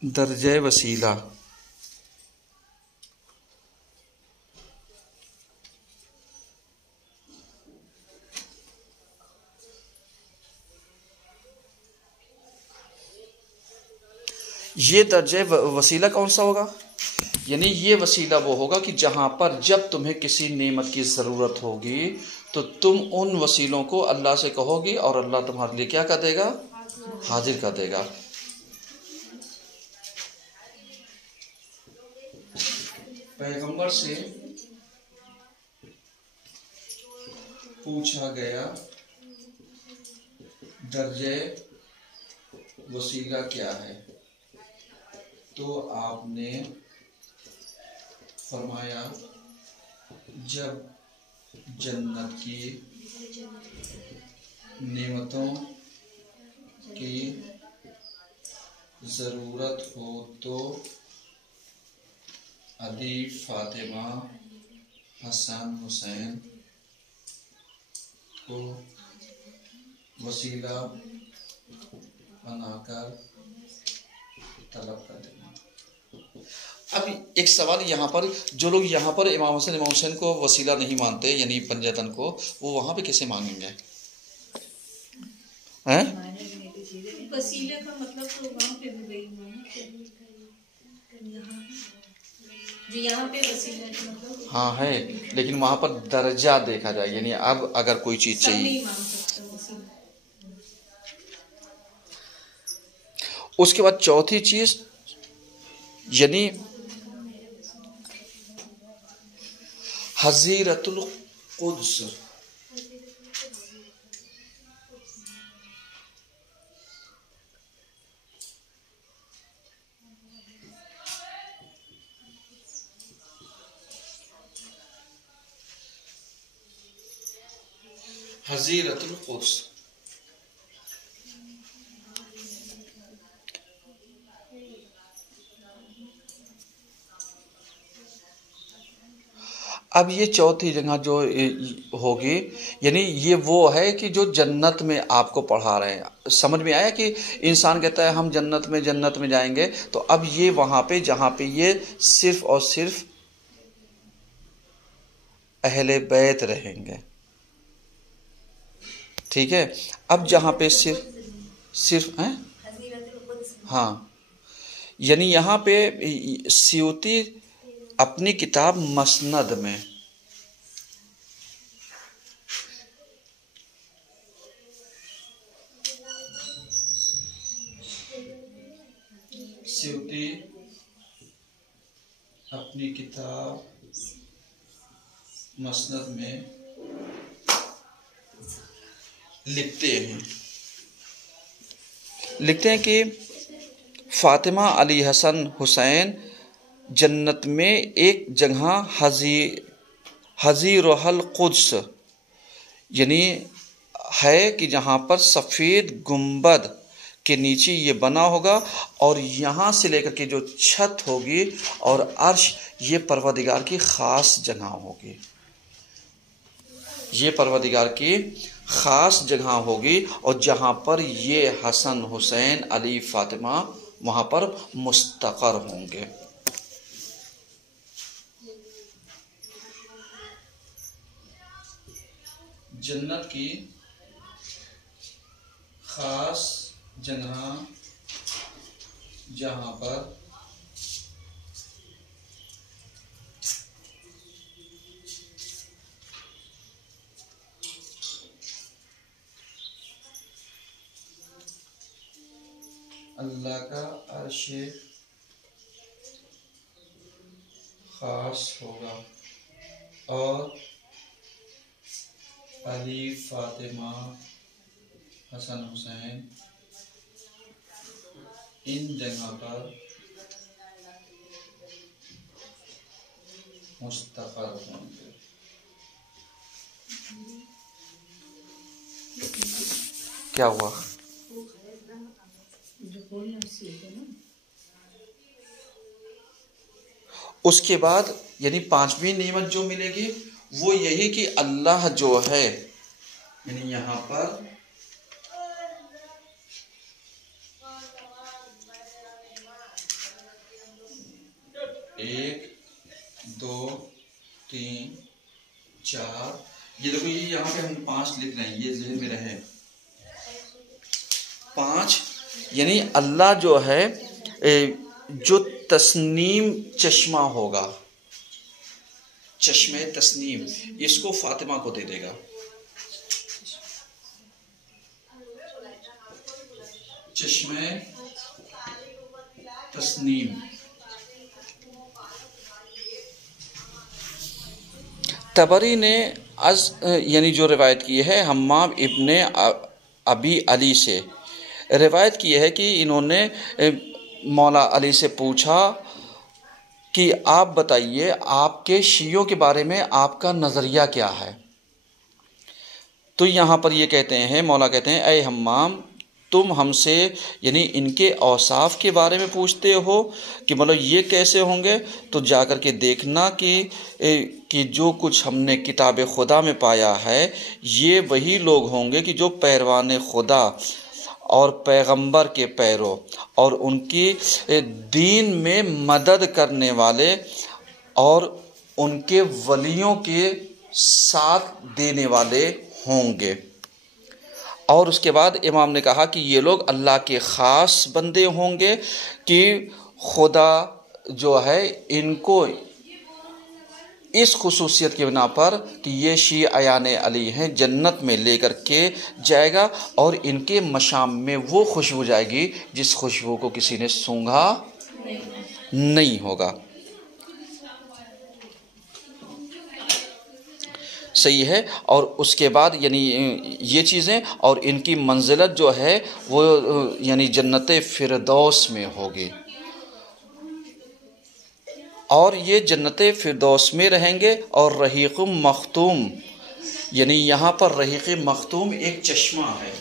दर्जे वसीला। ये दर्जे वसीला कौन सा होगा? यानी ये वसीला वो होगा कि जहां पर जब तुम्हें किसी नेमत की ज़रूरत होगी तो तुम उन वसीलों को अल्लाह से कहोगी और अल्लाह तुम्हारे लिए क्या कर देगा? हाजिर कर देगा। पैगंबर से पूछा गया, दर्जे वसीला क्या है? तो आपने फरमाया, जब जन्नत की नेमतों की ज़रूरत हो तो अली, फातिमा, हसन, हुसैन को वसीला बनाकर तलब कर देना। अब एक सवाल यहाँ पर, जो लोग यहाँ पर इमाम हुसैन को वसीला नहीं मानते यानी पंजतन को, वो वहाँ पे कैसे मांगेंगे? हैं? वसीले का मतलब तो वहाँ पे भी वही जो यहाँ पे वसीला का मतलब हाँ है, लेकिन वहाँ पर दर्जा देखा जाए, यानी अब अगर कोई चीज चाहिए नहीं मांग सकता वसीला। उसके बाद चौथी चीज यानी हजीरतुल कुद्स। हजीरतुल कुद्स अब ये चौथी जगह जो होगी, यानी ये वो है कि जो जन्नत में आपको पढ़ा रहे हैं। समझ में आया कि इंसान कहता है हम जन्नत में जाएंगे, तो अब ये वहाँ पे जहाँ पे ये सिर्फ और सिर्फ अहले बैत रहेंगे, ठीक है। अब जहाँ पे सिर्फ हैं, हाँ, यानी यहाँ पे सियूती अपनी किताब मसनद में अपनी किताब मसनद में लिखते हैं कि फातिमा अली हसन हुसैन जन्नत में एक जगह हज़ीरुल कुद्स यानी है कि जहाँ पर सफ़ेद गुंबद के नीचे ये बना होगा, और यहाँ से लेकर के जो छत होगी और अर्श, ये परवरदिगार की ख़ास जगह होगी, ये परवरदिगार की ख़ास जगह होगी। और जहाँ पर ये हसन हुसैन अली फातिमा वहाँ पर मुस्तक़र होंगे। जन्नत की ख़ास जगह जहाँ पर अल्लाह का अर्श ख़ास होगा और अली फातिमा हसन हुसैन इन जगह पर मुस्तक़र होंगे। क्या हुआ? उसके बाद यानी पांचवी नेमत जो मिलेगी वो यही कि अल्लाह जो है, यानी यहाँ पर एक, दो, तीन, चार, ये देखो, ये यहाँ पे हम 5 लिख रहे हैं, ये ज़हन में रहे 5, यानी अल्लाह जो है जो तस्नीम चश्मा होगा, चश्मे तस्नीम, इसको फातिमा को दे देगा। चश्मे तस्नीम। तबरी ने यानी जो रिवायत की है हम्माम इब्ने अबी अली से रिवायत की है कि इन्होंने मौला अली से पूछा कि आप बताइए आपके शियों के बारे में आपका नज़रिया क्या है। तो यहाँ पर ये कहते हैं, मौला कहते हैं, ऐ हम्माम, तुम हमसे यानी इनके औसाफ के बारे में पूछते हो कि मतलब ये कैसे होंगे, तो जाकर के देखना कि जो कुछ हमने किताब खुदा में पाया है ये वही लोग होंगे कि जो पैरवान खुदा और पैगंबर के पैरों और उनकी दीन में मदद करने वाले और उनके वलियों के साथ देने वाले होंगे। और उसके बाद इमाम ने कहा कि ये लोग अल्लाह के ख़ास बंदे होंगे कि खुदा जो है इनको इस खुसूसियत की बिना पर कि ये शी अयान अली हैं जन्नत में लेकर के जाएगा और इनके मशाम में वो खुशबू जाएगी जिस खुशबू को किसी ने सूंघा नहीं होगा। सही है। और उसके बाद यानी ये चीज़ें और इनकी मंजिलत जो है वो यानी जन्नत फिरदौस में होगी और ये जन्नत फिरदौस में रहेंगे। और रहीक़ मख्तूम यानी यहाँ पर रहीक़ मख्तूम एक चश्मा है,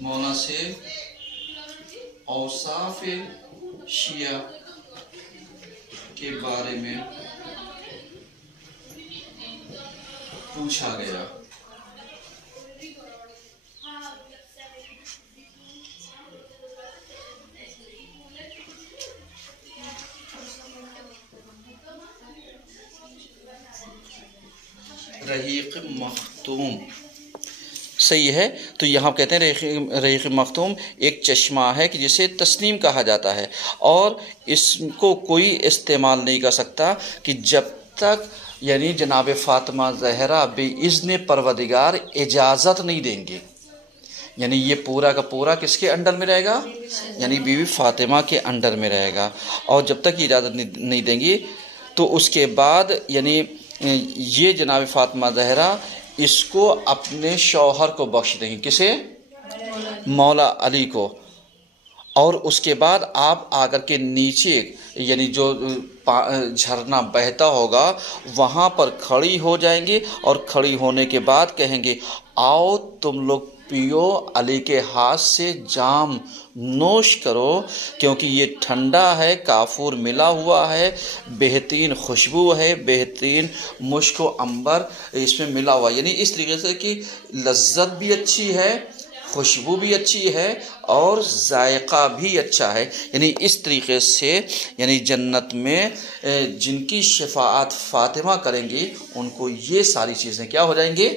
मौला से औसाफ शिया के बारे में पूछा गया। रहीक़ मख्तूम सही है। तो यहाँ कहते हैं रहीक़ मख्तूम एक चश्मा है कि जिसे तस्नीम कहा जाता है और इसको कोई इस्तेमाल नहीं कर सकता कि जब तक यानी जनाब फ़ातिमा ज़हरा बेइज़्न परवदिगार इजाज़त नहीं देंगे। यानी ये पूरा का पूरा किसके अंडर में रहेगा, यानी बीवी फ़ातिमा के अंडर में रहेगा। और जब तक इजाज़त नहीं देंगी तो उसके बाद यानी ये जनाब फ़ातिमा ज़हरा इसको अपने शौहर को बख्श देंगे। किसे? मौला अली को। और उसके बाद आप आकर के नीचे यानी जो झरना बहता होगा वहाँ पर खड़ी हो जाएंगे और खड़ी होने के बाद कहेंगे आओ तुम लोग पियो, अली के हाथ से जाम नोश करो, क्योंकि ये ठंडा है, काफूर मिला हुआ है, बेहतरीन खुशबू है, बेहतरीन मुश्क व अंबर इसमें मिला हुआ। यानी इस तरीके से कि लज्जत भी अच्छी है, खुशबू भी अच्छी है और जायका भी अच्छा है। यानी इस तरीके से यानी जन्नत में जिनकी शफाअत फ़ातिमा करेंगी उनको ये सारी चीज़ें क्या हो जाएंगे।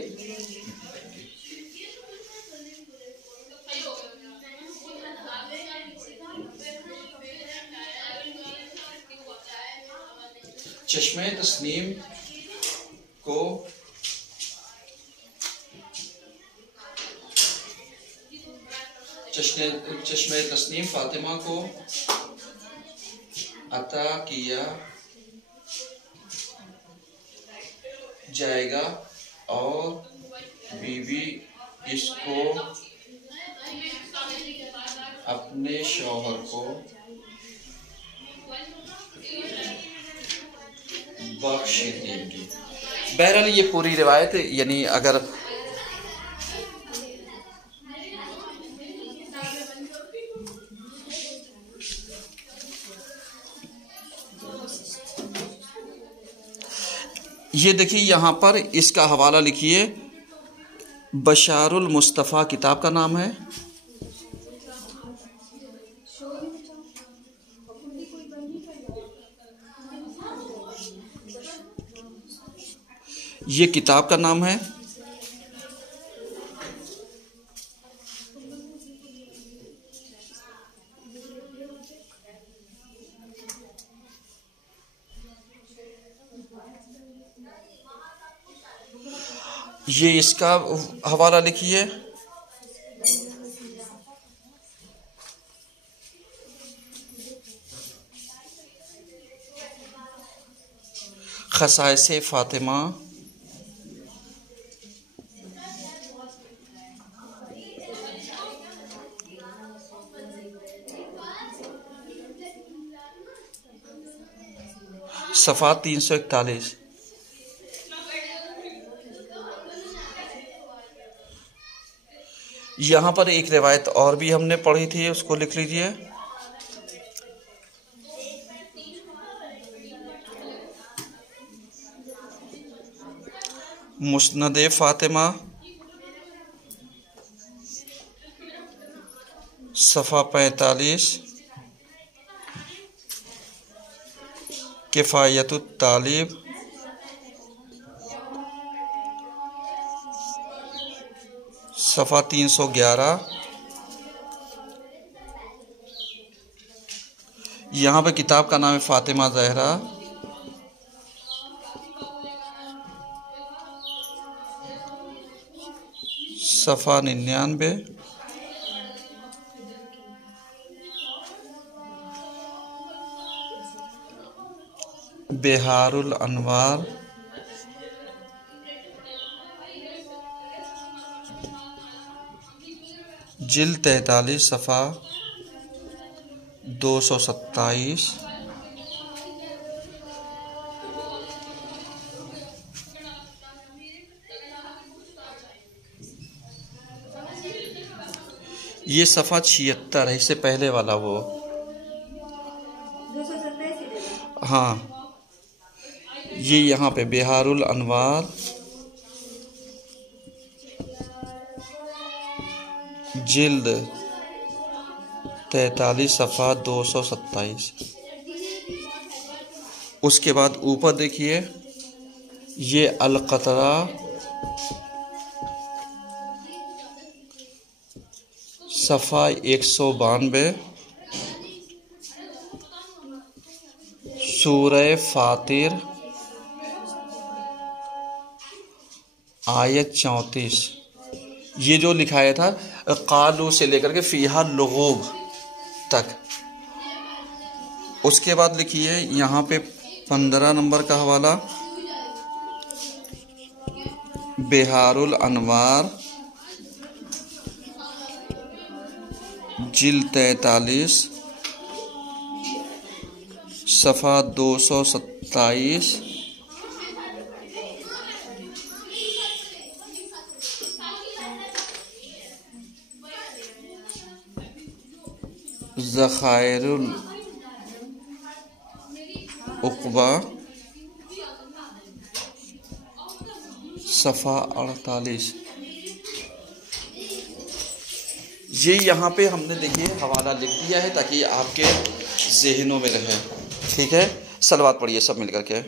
चश्मे तस्नीम को चश्मे तस्नीम फ़ातिमा को अता किया जाएगा और बीवी इसको अपने शौहर को बख्श देंगी। बहरहाल ये पूरी रिवायत यानी अगर ये देखिए यहाँ पर इसका हवाला लिखिए, बशारुल मुस्तफ़ा किताब का नाम है। ये किताब का नाम है। ये इसका हवाला लिखिए। खसाइसे फ़ातिमा, सफ़ा 341। यहाँ पर एक रिवायत और भी हमने पढ़ी थी, उसको लिख लीजिए। मुस्नद फ़ातिमा सफ़ा 45, किफ़ायतुत तालिब सफ़ा 311। यहाँ पे किताब का नाम है फ़ातिमा ज़हरा। सफ़ा 99। बिहारुल अनवार जिल्द 43 सफ़ा 227। ये सफ़ा 76 है, इससे पहले वाला वो। 227 हाँ, ये यहाँ पे बिहारुल अनवार जिल्द 43 सफ़ा 227। उसके बाद ऊपर देखिए, ये अल-क़तरा सफ़ा 192, सूरह फातिर आयत 34। ये जो लिखाया था कालू से लेकर के फ़ीहा लुगूब तक। उसके बाद लिखिए यहाँ पे 15 नंबर का हवाला, बिहारुल अनवार जिल्द 43 सफ़ा 227। ज़खायरुल उक़बा सफ़ा 48। ये यहाँ पे हमने देखिए हवाला लिख दिया है ताकि आपके ज़हनों में रहे। ठीक है, सलवात पढ़िए सब मिल कर के।